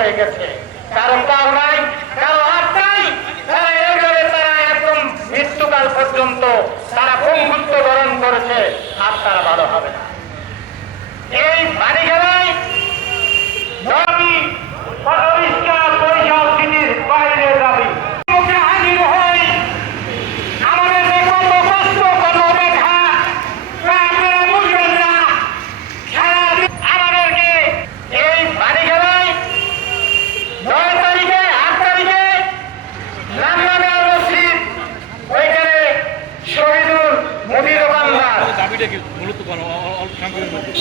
হয়ে গেছে, কারো পাও নাই, কারো হাত নাই, তারা এইভাবে তারা একদম মৃত্যুকাল পর্যন্ত তারা পঙ্গুত্ব বরণ করেছে, আর তারা ভালো হবে না। এই বাড়ি খেলায় দাবি পরিষ্কার পরিষদ নীতির বাইরে দাবি হাজির হই। আমাদের দেখুন কষ্ট কোনো দেখা আপনারা বুঝবেন না। সারাদিন আমাদেরকে এই বাড়ি খেলায় 9 তারিখে 8 তারিখে রামনগর মসজিদ ওইখানে শহীদুল মুদির দোকানদার দাবিটা কি মূলত অল্প সংখ্যকের মধ্যে